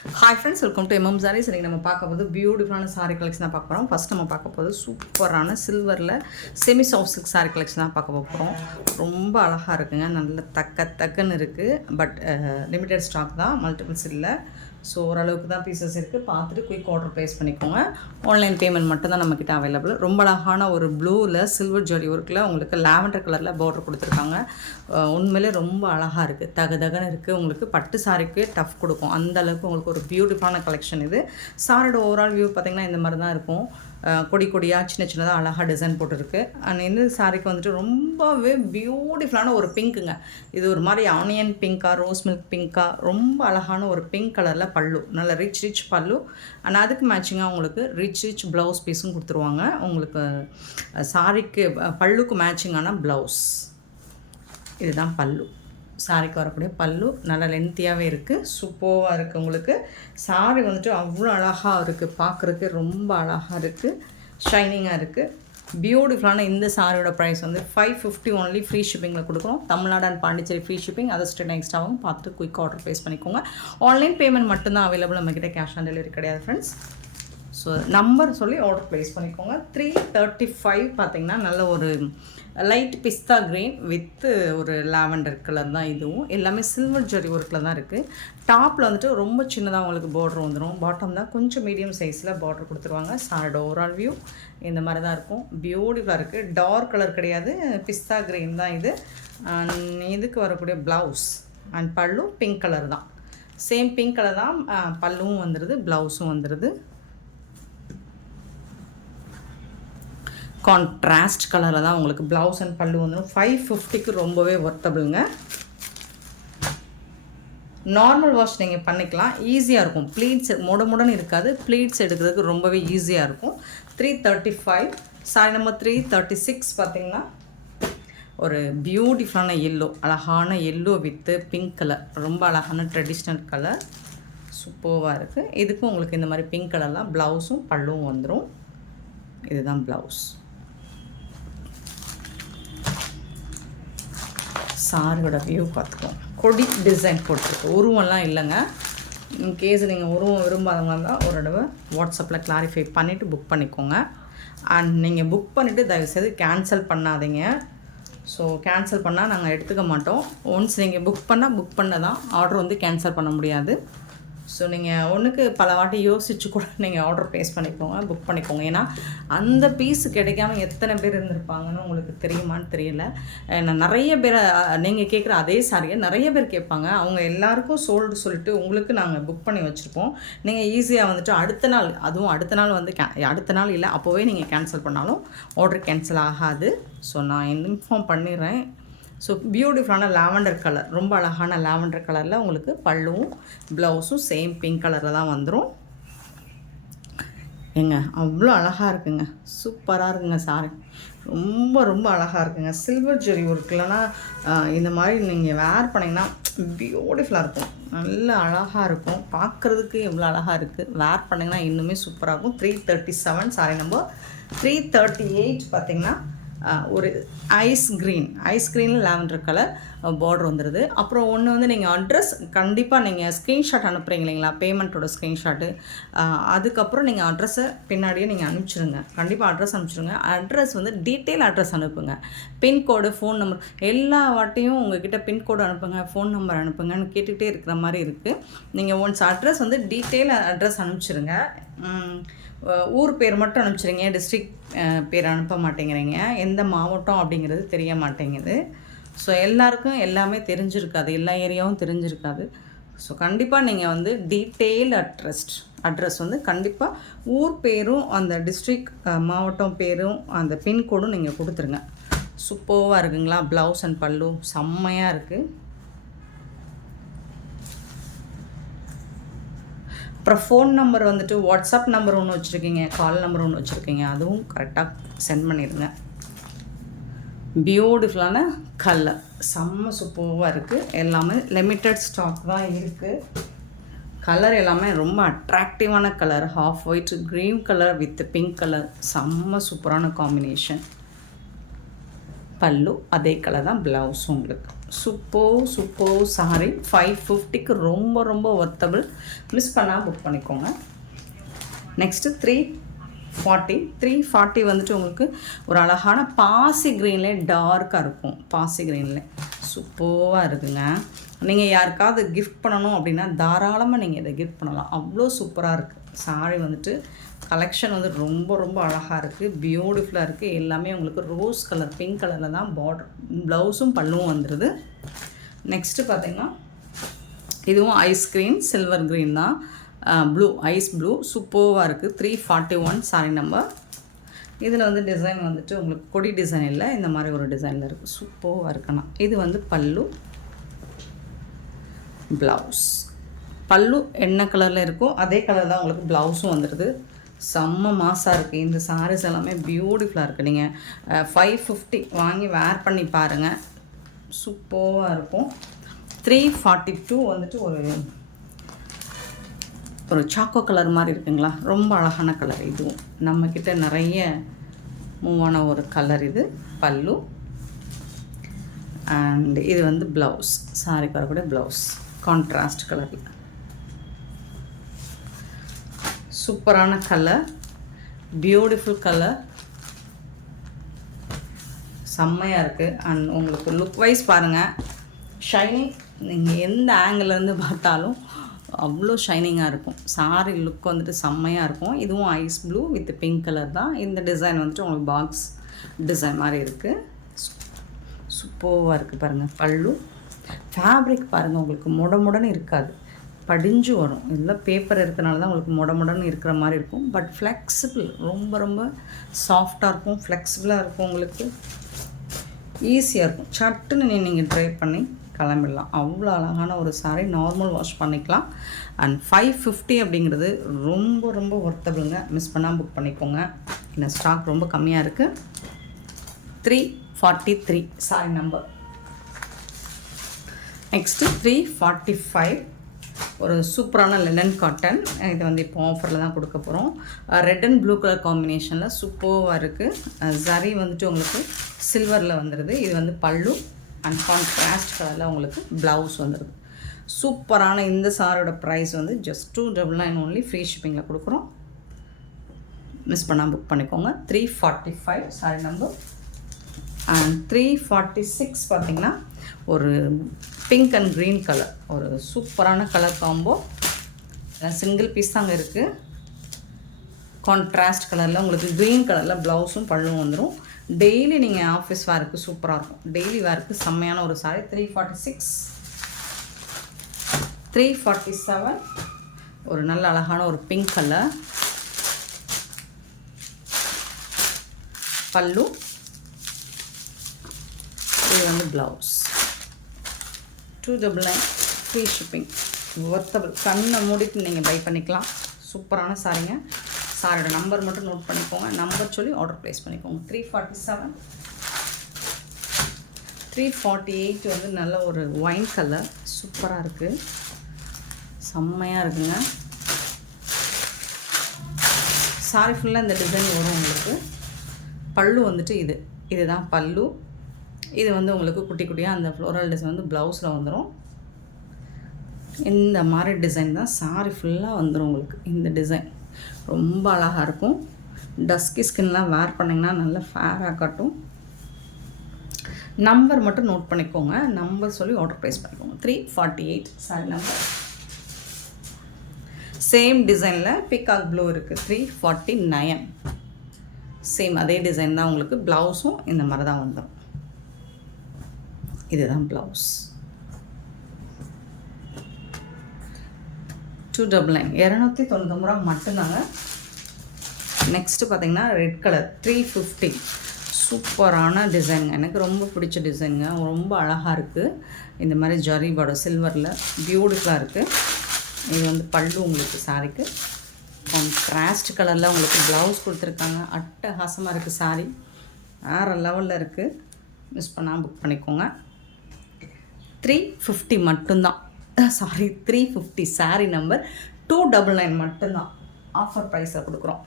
Hi friends, welcome to MM sarees. இன்றைக்கி நம்ம பார்க்க போது பியூட்டிஃபுல்லான சாரீ கலெக்ஷன் தான் பார்க்க போகிறோம். ஃபஸ்ட் நம்ம பார்க்க போது சூப்பரான சில்வரில் semi soft silk saree collection தான் பார்க்க போகிறோம். ரொம்ப அழகாக இருக்குங்க, நல்ல தக்கன்னு இருக்குது. பட் லிமிடெட் ஸ்டாக் தான், மல்டிபிள்ஸ் இல்லை. ஸோ ஓரளவுக்கு தான் பீசஸ் இருக்குது. பார்த்துட்டு குயிக் ஆர்டர் ப்ளேஸ் பண்ணிக்கோங்க. ஆன்லைன் பேமெண்ட் மட்டும் தான் நம்மக்கிட்ட அவைலபிள். ரொம்ப அழகான ஒரு ப்ளூவில் சில்வர் ஜரி ஒர்க்கில் உங்களுக்கு லாவெண்டர் கலரில் பார்டர் கொடுத்துருக்காங்க. உண்மையிலே ரொம்ப அழகாக இருக்குது, தகன்னு இருக்குது. உங்களுக்கு பட்டு சாரிக்கு டஃப் கொடுக்கும், அந்த அளவுக்கு உங்களுக்கு ஒரு பியூட்டிஃபுல்லான கலெக்ஷன் இது. சாரியோட ஓவரால் வியூ பார்த்திங்கன்னா இந்த மாதிரி தான் இருக்கும். கொடியாக சின்னதாக அழகாக டிசைன் போட்டுருக்கு. அண்ட் இந்த சாரிக்கு வந்துட்டு ரொம்பவே பியூட்டிஃபுல்லான ஒரு பிங்க்குங்க. இது ஒரு மாதிரி ஆனியன் பிங்காக, ரோஸ் மில்க் பிங்காக, ரொம்ப அழகான ஒரு பிங்க் கலரில் பல்லு, நல்ல ரிச் பல்லு. அண்ட் அதுக்கு மேட்சிங்காக உங்களுக்கு ரிச் ப்ளவுஸ் பீஸும் கொடுத்துருவாங்க. உங்களுக்கு சாரிக்கு பல்லுக்கு மேட்சிங்கான ப்ளவுஸ், இதுதான் பல்லு. சாரிக்கு வரக்கூடிய பல்லு நல்லா லென்த்தியாகவே இருக்குது, சூப்பராக இருக்குது. உங்களுக்கு சாரி வந்துட்டு அவ்வளோ அழகாக இருக்குது, பார்க்குறதுக்கு ரொம்ப அழகாக இருக்குது, ஷைனிங்காக இருக்குது, பியூட்டிஃபுல்லான. இந்த சாரியோட ப்ரைஸ் வந்து 550 ஒன்லி. ஃப்ரீ ஷிப்பிங்கில் கொடுக்குறோம். Tamil Nadu and Pondicherry free shipping. அதை ஸ்டேட் எக்ஸ்ட்ராவும் பார்த்துட்டு குயிக் ஆர்டர் ப்ளேஸ் பண்ணிக்கோங்க. ஆன்லைன் பேமெண்ட் மட்டும்தான் அவைலபிள், நம்மக்கிட்ட கேஷ் ஆன் டெலிவரி கிடையாது ஃப்ரெண்ட்ஸ். ஸோ நம்பர் சொல்லி ஆர்டர் ப்ளேஸ் பண்ணிக்கோங்க. 335 பார்த்திங்கன்னா நல்ல ஒரு லைட் பிஸ்தா க்ரீன் வித் ஒரு லாவெண்டர் கலர் தான். இதுவும் எல்லாமே சில்வர் ஜரி ஒர்க்கில் தான் இருக்குது. டாப்பில் வந்துட்டு ரொம்ப சின்னதாக உங்களுக்கு பார்டர் வந்துடும். பாட்டம் தான் கொஞ்சம் மீடியம் சைஸில் பார்டர் கொடுத்துருவாங்க. சாரோட ஓவரால் வியூ இந்த மாதிரி தான் இருக்கும். பியூட்டிஃபுல்லாக இருக்குது. டார்க் கலர் கிடையாது, பிஸ்தா க்ரீன் தான் இது. இதுக்கு வரக்கூடிய ப்ளவுஸ் அண்ட் பல்லு பிங்க் கலர் தான். சேம் பிங்க் கலர் தான் பல்லுவும் வந்துடுது, ப்ளவுஸும் வந்துடுது. கான்ட்ராஸ்ட் கலரில் தான் உங்களுக்கு ப்ளவுஸ் அண்ட் பல்லு வந்துடும். 550க்கு ரொம்பவே ஒர்த்தபிளுங்க. நார்மல் வாஷ் நீங்கள் பண்ணிக்கலாம், ஈஸியாக இருக்கும். ப்ளீட்ஸ் முடன்னு இருக்காது, ப்ளீட்ஸ் எடுக்கிறதுக்கு ரொம்பவே ஈஸியாக இருக்கும். 335. சாரி நம்பர் 336 பார்த்திங்கன்னா ஒரு பியூட்டிஃபுல்லான எல்லோ, அழகான எல்லோ வித்து பிங்க் கலர், ரொம்ப அழகான ட்ரெடிஷ்னல் கலர், சூப்பராக இருக்குது. இதுக்கும் உங்களுக்கு இந்த மாதிரி பிங்க் கலர்லாம் ப்ளவுஸும் பல்லுவும் வந்துடும். இதுதான் ப்ளவுஸ். சாரியோட வியூ பார்த்துக்கோங்க. கொடி டிசைன் போட்டிருக்கு, உருவம்லாம் இல்லைங்க. இன்கேஸ் நீங்கள் உருவம் விரும்பாதவங்க இருந்தால் ஒரு தடவை வாட்ஸ்அப்பில் கிளாரிஃபை பண்ணிவிட்டு புக் பண்ணிக்கோங்க. அண்ட் நீங்கள் புக் பண்ணிவிட்டு தயவுசெய்து கேன்சல் பண்ணாதீங்க. ஸோ கேன்சல் பண்ணால் நாங்கள் எடுத்துக்க மாட்டோம். ஒன்ஸ் நீங்கள் புக் பண்ண தான் ஆர்டர் வந்து கேன்சல் பண்ண முடியாது. ஸோ நீங்கள் ஒன்றுக்கு பல வாட்டி யோசிச்சு கூட நீங்கள் ஆர்டர் ப்ளேஸ் பண்ணிக்கோங்க, புக் பண்ணிக்கோங்க. ஏன்னா அந்த பீஸு கிடைக்காம எத்தனை பேர் இருந்திருப்பாங்கன்னு உங்களுக்கு தெரியுமான்னு தெரியல. நான் நிறைய பேர் நீங்கள் கேட்குற அதே சாரியை நிறைய பேர் கேட்பாங்க. அவங்க எல்லாருக்கும் சோல்டு சொல்லிட்டு உங்களுக்கு நாங்கள் புக் பண்ணி வச்சுருப்போம். நீங்கள் ஈஸியாக வந்துட்டு அடுத்த நாள், அதுவும் அடுத்த நாள் வந்து அடுத்த நாள் இல்லை, அப்போவே நீங்கள் கேன்சல் பண்ணாலும் ஆர்டர் கேன்சல் ஆகாது. ஸோ நான் இன்ஃபார்ம் பண்ணிடுறேன். ஸோ பியூட்டிஃபுல்லான லாவெண்டர் கலர், ரொம்ப அழகான லாவெண்டர் கலரில் உங்களுக்கு பல்லுவும் ப்ளவுஸும் சேம் பிங்க் கலரில் தான் வந்துடும். ஏங்க அவ்வளோ அழகாக இருக்குங்க, சூப்பராக இருக்குங்க. சாரி ரொம்ப அழகாக இருக்குங்க. சில்வர் ஜெரி ஒர்க் இல்லைனா இந்த மாதிரி நீங்கள் வேர் பண்ணிங்கன்னா பியூட்டிஃபுல்லாக இருக்கும், நல்ல அழகாக இருக்கும். பார்க்குறதுக்கு எவ்வளோ அழகாக இருக்குது, வேர் பண்ணிங்கன்னா இன்னுமே சூப்பராக இருக்கும். 337. சாரி நம்பர் 338 பார்த்திங்கன்னா ஒரு ஐஸ் க்ரீனில் லாவெண்டர் கலர் பார்டர் வந்துடுது. அப்புறம் ஒன்று வந்து நீங்கள் அட்ரஸ் கண்டிப்பாக நீங்கள் ஸ்க்ரீன்ஷாட் அனுப்புகிறீங்க இல்லைங்களா, பேமெண்ட்டோட ஸ்க்ரீன்ஷாட்டு. அதுக்கப்புறம் நீங்கள் அட்ரஸை பின்னாடியே நீங்கள் அனுப்பிச்சிடுங்க, கண்டிப்பாக அட்ரஸ் அனுப்பிச்சிடுங்க. அட்ரஸ் வந்து டீட்டெயில் அட்ரஸ் அனுப்புங்க. பின்கோடு, ஃபோன் நம்பர், எல்லா வாட்டியும் உங்கள்கிட்ட பின்கோடு அனுப்புங்க, ஃபோன் நம்பர் அனுப்புங்கன்னு கேட்டுக்கிட்டே இருக்கிற மாதிரி இருக்குது. நீங்கள் ஒன்ஸ் அட்ரஸ் வந்து டீட்டெயில் அட்ரஸ் அனுப்பிச்சிடுங்க. ஊர் பேர் மட்டும் அனுப்பிச்சிடுங்க, டிஸ்ட்ரிக்ட் பேர் அனுப்ப மாட்டேங்கிறீங்க. எந்த மாவட்டம் அப்படிங்கிறது தெரிய மாட்டேங்குது. ஸோ எல்லாருக்கும் எல்லாமே தெரிஞ்சிருக்காது, எல்லா ஏரியாவும் தெரிஞ்சிருக்காது. ஸோ கண்டிப்பாக நீங்கள் வந்து டீட்டெயில் அட்ரஸ் வந்து கண்டிப்பாக ஊர் பேரும் அந்த டிஸ்ட்ரிக்ட் மாவட்டம் பேரும் அந்த பின்கோடும் நீங்கள் கொடுத்துருங்க. சூப்பராக இருக்குங்களா, ப்ளவுஸ் அண்ட் பல்லு செம்மையாக இருக்குது. அப்புறம் ஃபோன் நம்பர் வந்துட்டு வாட்ஸ்அப் நம்பர் ஒன்று வச்சுருக்கீங்க, கால் நம்பர் ஒன்று வச்சுருக்கீங்க, அதுவும் கரெக்டாக சென்ட் பண்ணிடுங்க. பியூட்டிஃபுல்லான கலர், செம்ம சூப்பராக இருக்குது. எல்லாமே லிமிட்டட் ஸ்டாக் தான் இருக்குது. கலர் எல்லாமே ரொம்ப அட்ராக்டிவான colour, half white green colour with pink colour, செம்ம சூப்பரான காம்பினேஷன். பல்லு அதே கலர் தான், ப்ளவுஸும் உங்களுக்கு சூப்பர் சாரி 550க்கு ரொம்ப ரொம்ப ஒர்த்தபிள். மிஸ் பண்ணால் புக் பண்ணிக்கோங்க. நெக்ஸ்ட்டு 340 வந்துட்டு உங்களுக்கு ஒரு அழகான பாசி க்ரீன்லேயே டார்க்காக இருக்கும். பாசி க்ரீனில் சூப்பராக இருக்குங்க. நீங்கள் யாருக்காவது கிஃப்ட் பண்ணணும் அப்படின்னா தாராளமாக நீங்கள் இதை கிஃப்ட் பண்ணலாம். அவ்வளோ சூப்பராக இருக்குது. சாரி வந்துட்டு கலெக்ஷன் வந்து ரொம்ப ரொம்ப அழகாக இருக்குது, பியூட்டிஃபுல்லாக இருக்குது. எல்லாமே உங்களுக்கு ரோஸ் கலர், பிங்க் கலரில் தான் பார்டர், ப்ளவுஸும் பல்லுவும் வந்துடுது. நெக்ஸ்ட்டு பார்த்திங்கன்னா இதுவும் ஐஸ் க்ரீன், சில்வர் க்ரீன் தான், ப்ளூ, ஐஸ் ப்ளூ சூப்பராக இருக்குது. 341 சாரி நம்பர். இதில் வந்து டிசைன் வந்துட்டு உங்களுக்கு கொடி டிசைன் இல்லை, இந்த மாதிரி ஒரு டிசைனில் இருக்குது. சூப்பராக இருக்குண்ணா. இது வந்து பல்லு, ப்ளவுஸ். பல்லு என்ன கலரில் இருக்கோ அதே கலர் தான் உங்களுக்கு ப்ளவுஸும் வந்துடுது. செம்ம மாசாக இருக்குது. இந்த சாரீஸ் எல்லாமே பியூட்டிஃபுல்லாக இருக்குது. நீங்கள் 550 வாங்கி வேர் பண்ணி பாருங்கள், சூப்பராக இருக்கும். 342 வந்துட்டு ஒரு சாக்கோ கலர் மாதிரி இருக்குங்களா, ரொம்ப அழகான கலர். இதுவும் நம்மக்கிட்ட நிறைய மூவான ஒரு கலர். இது பல்லு அண்ட் இது வந்து ப்ளவுஸ். சாரிக்கு வரக்கூடிய ப்ளவுஸ் கான்ட்ராஸ்ட் கலரில் சூப்பரான கலர், பியூட்டிஃபுல் கலர், செம்மையாக இருக்குது. அண்ட் உங்களுக்கு லுக் வைஸ் பாருங்கள், ஷைனிங். நீங்கள் எந்த ஆங்கிலேருந்து பார்த்தாலும் அவ்வளோ ஷைனிங்காக இருக்கும். சாரி லுக் வந்துட்டு செம்மையாக இருக்கும். இதுவும் ice blue with pink colour தான். இந்த டிசைன் வந்துட்டு உங்களுக்கு பாக்ஸ் டிசைன் மாதிரி இருக்குது. சூப்பராக இருக்குது பாருங்கள். பல்லு ஃபேப்ரிக் பாருங்கள், உங்களுக்கு முடன்னு இருக்காது, படிஞ்சு வரும். இதில் பேப்பர் இருக்கிறனால தான் உங்களுக்கு முடன்னு இருக்கிற மாதிரி இருக்கும். பட் ஃப்ளெக்சிபிள், ரொம்ப ரொம்ப சாஃப்டாக இருக்கும், ஃப்ளெக்சிபிளாக இருக்கும். உங்களுக்கு ஈஸியாக இருக்கும். சட்டுன்னு நீங்கள் ட்ரை பண்ணி கிளம்பிடலாம். அவ்வளோ அழகான ஒரு சாரீ. நார்மல் வாஷ் பண்ணிக்கலாம். அண்ட் 550 அப்படிங்கிறது ரொம்ப ரொம்ப ஒர்த்தபிளுங்க. மிஸ் பண்ணால் புக் பண்ணிக்கோங்க. இந்த ஸ்டாக் ரொம்ப கம்மியாக இருக்குது. 343 சாரி நம்பர். நெக்ஸ்ட்டு 345 ஒரு சூப்பரான லெனன் காட்டன். இது வந்து இப்போ ஆஃபரில் தான் கொடுக்க போகிறோம். ரெட் அண்ட் ப்ளூ கலர் காம்பினேஷனில் சூப்பராக இருக்குது. ஜரி வந்துட்டு உங்களுக்கு சில்வரில் வந்துடுது. இது வந்து பல்லு அண்ட் கான்ட்ராஸ்ட் கலரில் உங்களுக்கு ப்ளவுஸ் வந்துடுது. சூப்பரான இந்த சாரோட ப்ரைஸ் வந்து ஜஸ்ட் 299 ஒன்லி. ஃப்ரீ ஷிப்பிங்கில் கொடுக்குறோம். மிஸ் பண்ணால் புக் பண்ணிக்கோங்க. 345 சாரி நம்பர். அண்ட் 346 பார்த்திங்கன்னா ஒரு பிங்க் அண்ட் க்ரீன் கலர், ஒரு சூப்பரான கலர் காம்போ. சிங்கிள் பீஸ் தாங்க இருக்குது. கான்ட்ராஸ்ட் கலரில் உங்களுக்கு க்ரீன் கலரில் ப்ளவுஸும் பல்லும் வந்துடும். டெய்லி நீங்கள் ஆஃபீஸ் வேருக்கு சூப்பராக இருக்கும். டெய்லி வேருக்கு செம்மையான ஒரு சாரி. 346. 347 ஒரு நல்ல அழகான ஒரு பிங்க் கலர். பல்லு, இது வந்து ப்ளவுஸ். 299 free shipping. ஒர்த்தபிள். கண்ணை மூடிட்டு நீங்கள் பை பண்ணிக்கலாம். சூப்பரான சாரிங்க. சாரியோட நம்பர் மட்டும் நோட் பண்ணிக்கோங்க. நம்பர் சொல்லி ஆர்டர் ப்ளேஸ் பண்ணிக்கோங்க. 347. 348 வந்து நல்ல ஒரு ஒயின் கலர், சூப்பராக இருக்குது, செம்மையாக இருக்குங்க. சாரி ஃபுல்லாக இந்த டிசைன் வரும் உங்களுக்கு. பல்லு வந்துட்டு இதுதான் பல்லு. இது வந்து உங்களுக்கு குட்டி குட்டியாக அந்த ஃப்ளோரல் டிசைன் வந்து ப்ளவுஸில் வந்துடும். இந்த மாதிரி டிசைன் தான் சாரி ஃபுல்லாக வந்துடும் உங்களுக்கு. இந்த டிசைன் ரொம்ப அழகாக இருக்கும். டஸ்கி ஸ்கின்லாம் வேர் பண்ணிங்கன்னா நல்லா ஃபேராக காட்டும். நம்பர் மட்டும் நோட் பண்ணிக்கோங்க. நம்பர் சொல்லி ஆர்டர் ப்ளேஸ் பண்ணிக்கோங்க. 348 சாரி நம்பர். சேம் டிசைனில் பிகாக் ப்ளூ இருக்குது. 349. சேம் அதே டிசைன் தான் உங்களுக்கு. ப்ளவுஸும் இந்த மாதிரி தான் வந்துடும். இதுதான் ப்ளவுஸ். 299 299 மட்டும்தாங்க. நெக்ஸ்ட்டு பார்த்தீங்கன்னா ரெட் கலர் 350. சூப்பரான டிசைனுங்க. எனக்கு ரொம்ப பிடிச்ச டிசைனுங்க. ரொம்ப அழகாக இருக்குது. இந்த மாதிரி ஜரி பார்டர் சில்வரில் பியூட்டிஃபுல்லாக இருக்குது. இது வந்து பல்லு உங்களுக்கு சாரிக்கு. கான்ட்ராஸ்ட் கலரில் உங்களுக்கு ப்ளவுஸ் கொடுத்துருக்காங்க. அட்டகாசமாக இருக்குது சாரி. வேறு லெவலில் இருக்குது. மிஸ் பண்ணால் புக் பண்ணிக்கோங்க. 350 மட்டும்தான். 350 சாரி நம்பர். 299 மட்டும்தான். ஆஃபர் ப்ரைஸில் கொடுக்குறோம்.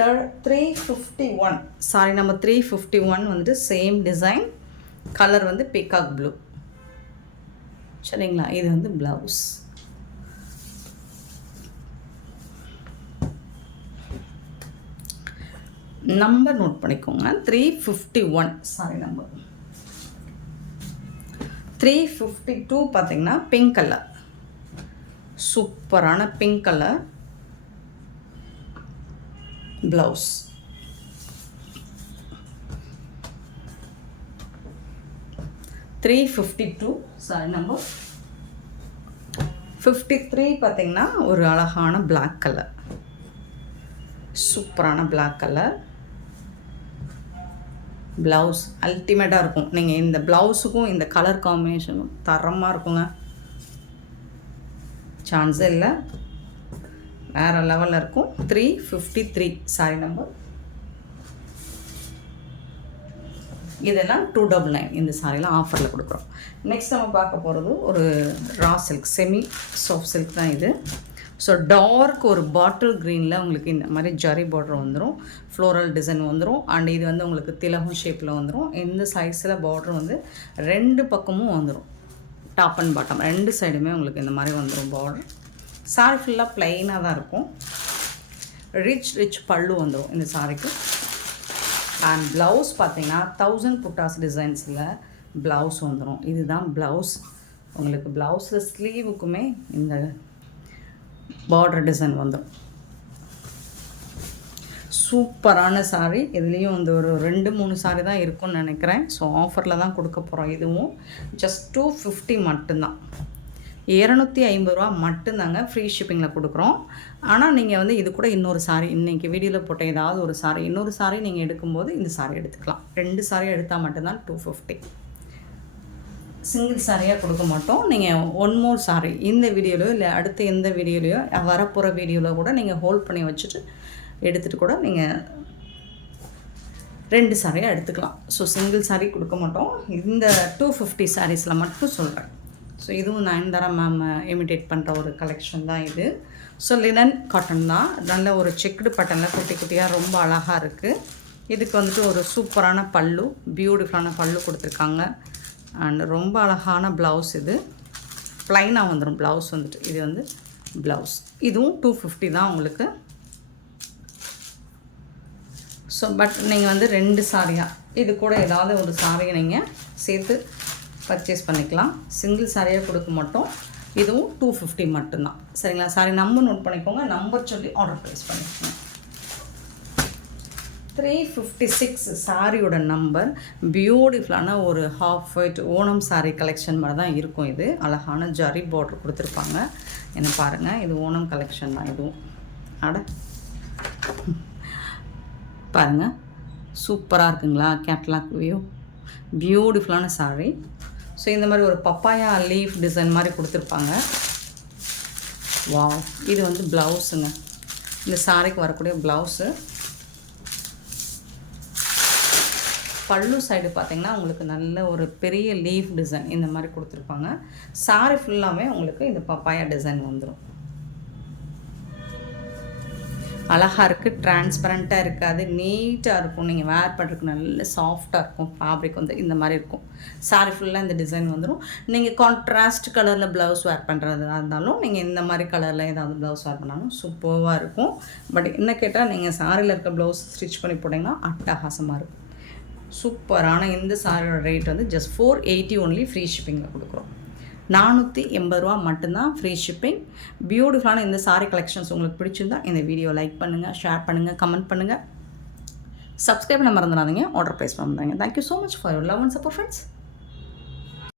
351 சாரி நம்பர் 351 வந்துட்டு சேம் டிசைன். கலர் வந்து பீகாக் ப்ளூ. சரிங்களா? இது வந்து ப்ளவுஸ். நம்பர் நோட் பண்ணிக்கோங்க. 351 சாரி நம்பர் 352 பார்த்தீங்கன்னா பிங்க் கலர், சூப்பரான pink colour blouse. Sorry number 53 பார்த்தீங்கன்னா ஒரு அழகான பிளாக் கலர், சூப்பரான பிளாக் கலர் ப்ளவுஸ். அல்டிமேட்டாக இருக்கும். நீங்கள் இந்த ப்ளவுஸுக்கும் இந்த கலர் காம்பினேஷனும் தரமாக இருக்குங்க, சான்ஸே இல்லை, வேறு லெவலில் இருக்கும். 353 சாரி நம்பர். இதெல்லாம் 299 இந்த சாரிலாம் ஆஃபரில் கொடுக்குறோம். நெக்ஸ்ட் நம்ம பார்க்க போகிறது ஒரு raw silk, semi soft silk தான் இது. ஸோ டார்க் ஒரு பாட்டில் க்ரீனில் உங்களுக்கு இந்த மாதிரி ஜரி பார்டர் வந்துடும், ஃப்ளோரல் டிசைன் வந்துடும். அண்ட் இது வந்து உங்களுக்கு திலகம் ஷேப்பில் வந்துடும். இந்த சைஸில் பார்டர் வந்து 2 பக்கமும் வந்துடும், டாப் அண்ட் பாட்டம் 2 சைடுமே உங்களுக்கு இந்த மாதிரி வந்துடும் பார்டர். சாரி ஃபுல்லாக ப்ளைனாக தான் இருக்கும். ரிச் பல்லு வந்துடும் இந்த சாரிக்கு. அண்ட் ப்ளவுஸ் பார்த்தீங்கன்னா 1000 புட்டாஸ் டிசைன்ஸில் ப்ளவுஸ் வந்துடும். இதுதான் ப்ளவுஸ் உங்களுக்கு. ப்ளவுஸில் ஸ்லீவுக்குமே இந்த பார்டர் டிசைன் வந்துடும். சூப்பரான சாரீ. இதுலேயும் வந்து ஒரு 2-3 சாரீ தான் இருக்கும்னு நினைக்கிறேன். ஸோ ஆஃபரில் தான் கொடுக்க போகிறோம். இதுவும் ஜஸ்ட் 250 மட்டும்தான், 250 ரூபா மட்டும்தாங்க ஃப்ரீ ஷிப்பிங்கில் கொடுக்குறோம். ஆனால் நீங்கள் வந்து இது கூட இன்னொரு சாரீ, இன்றைக்கி வீடியோவில் போட்ட ஏதாவது ஒரு சாரீ, இன்னொரு சாரீ நீங்கள் எடுக்கும்போது இந்த சாரீ எடுத்துக்கலாம். 2 சாரீ எடுத்தால் மட்டும்தான் 250. சிங்கிள் சாரியாக கொடுக்க மாட்டோம். நீங்கள் 1 மோர் சாரீ இந்த வீடியோலையோ இல்லை அடுத்த எந்த வீடியோலையோ வரப்போகிற வீடியோவில் கூட நீங்கள் ஹோல்ட் பண்ணி வச்சுட்டு எடுத்துகிட்டு கூட நீங்கள் 2 சாரியாக எடுத்துக்கலாம். ஸோ சிங்கிள் சாரீ கொடுக்க மாட்டோம். இந்த 250 சாரீஸில் மட்டும் சொல்கிறேன். ஸோ இதுவும் நயன்தாரா மேம் இமிடேட் பண்ணுற ஒரு கலெக்ஷன் தான் இது. ஸோ லினன் காட்டன் தான், நல்ல ஒரு செக்குடு பட்டனில் குட்டி குட்டியாக ரொம்ப அழகாக இருக்குது. இதுக்கு வந்துட்டு ஒரு சூப்பரான பல்லு, பியூட்டிஃபுல்லான பல்லு கொடுத்துருக்காங்க. அண்ட் ரொம்ப அழகான ப்ளவுஸ். இது ப்ளைனாக வந்துடும் ப்ளவுஸ் வந்துட்டு. இது வந்து ப்ளவுஸ். இதுவும் 250 தான் உங்களுக்கு. ஸோ பட் நீங்கள் வந்து 2 சாரியாக இது கூட ஏதாவது ஒரு சாரியை நீங்கள் சேர்த்து பர்ச்சேஸ் பண்ணிக்கலாம். சிங்கிள் சாரியாக கொடுக்க மாட்டோம். இதுவும் 250 மட்டும்தான். சரிங்களா? சாரி நம்பர் நோட் பண்ணிக்கோங்க, நம்பர் சொல்லி ஆர்டர் ப்ளேஸ் பண்ணிக்கோங்க. 356 சாரியோட நம்பர். பியூட்டிஃபுல்லான ஒரு half white Onam sari collection மாதிரி தான் இருக்கும். இது அழகான ஜரி பார்டர் கொடுத்துருப்பாங்க. என்ன பாருங்கள், இது ஓணம் கலெக்ஷன் தான். இதுவும் அட பாருங்கள், சூப்பராக இருக்குங்களா? கேட்லாக் வியூ, பியூட்டிஃபுல்லான சாரீ. ஸோ இந்த மாதிரி ஒரு பப்பாயா லீஃப் டிசைன் மாதிரி கொடுத்துருப்பாங்க. வாவ். இது வந்து ப்ளவுஸுங்க, இந்த சாரிக்கு வரக்கூடிய ப்ளவுஸு. பல்லு சைடு பார்த்திங்கன்னா உங்களுக்கு நல்ல ஒரு பெரிய லீஃப் டிசைன் இந்த மாதிரி கொடுத்துருப்பாங்க. சாரி ஃபுல்லாகவே உங்களுக்கு இந்த பப்பாயா டிசைன் வந்துடும். அழகாக இருக்குது, டிரான்ஸ்பரண்ட்டாக இருக்காது, நீட்டாக இருக்கும். நீங்கள் வேர் பண்ணுறதுக்கு நல்ல சாஃப்டாக இருக்கும். ஃபேப்ரிக் வந்து இந்த மாதிரி இருக்கும். சாரி ஃபுல்லாக இந்த டிசைன் வந்துடும். நீங்கள் கான்ட்ராஸ்ட் கலரில் ப்ளவுஸ் வேர் பண்ணுறதா இருந்தாலும் நீங்கள் இந்த மாதிரி கலரில் ஏதாவது ப்ளவுஸ் வேர் பண்ணாலும் சூப்பராக இருக்கும். பட் என்ன கேட்டால் நீங்கள் சாரியில் இருக்க ப்ளவுஸ் ஸ்டிச் பண்ணி போட்டிங்கன்னா அட்டகாசமாக இருக்கும். சூப்பரான இந்த சாரியோட ரேட் வந்து ஜஸ்ட் 480 ஒன்லி ஃப்ரீ ஷிப்பிங்கில் கொடுக்குறோம். 480 ரூபா மட்டும்தான் ஃப்ரீ ஷிப்பிங். பியூட்டிஃபுல்லான இந்த சாரீ கலெக்ஷன்ஸ் உங்களுக்கு பிடிச்சிருந்தா இந்த வீடியோ லைக் பண்ணுங்கள், ஷேர் பண்ணுங்கள், கமெண்ட் பண்ணுங்கள், சப்ஸ்கிரைப் பண்ண மறந்துடாதீங்க, ஆர்டர் ப்ளேஸ் பண்ணுறாங்க. Thank you so much for your love and support friends.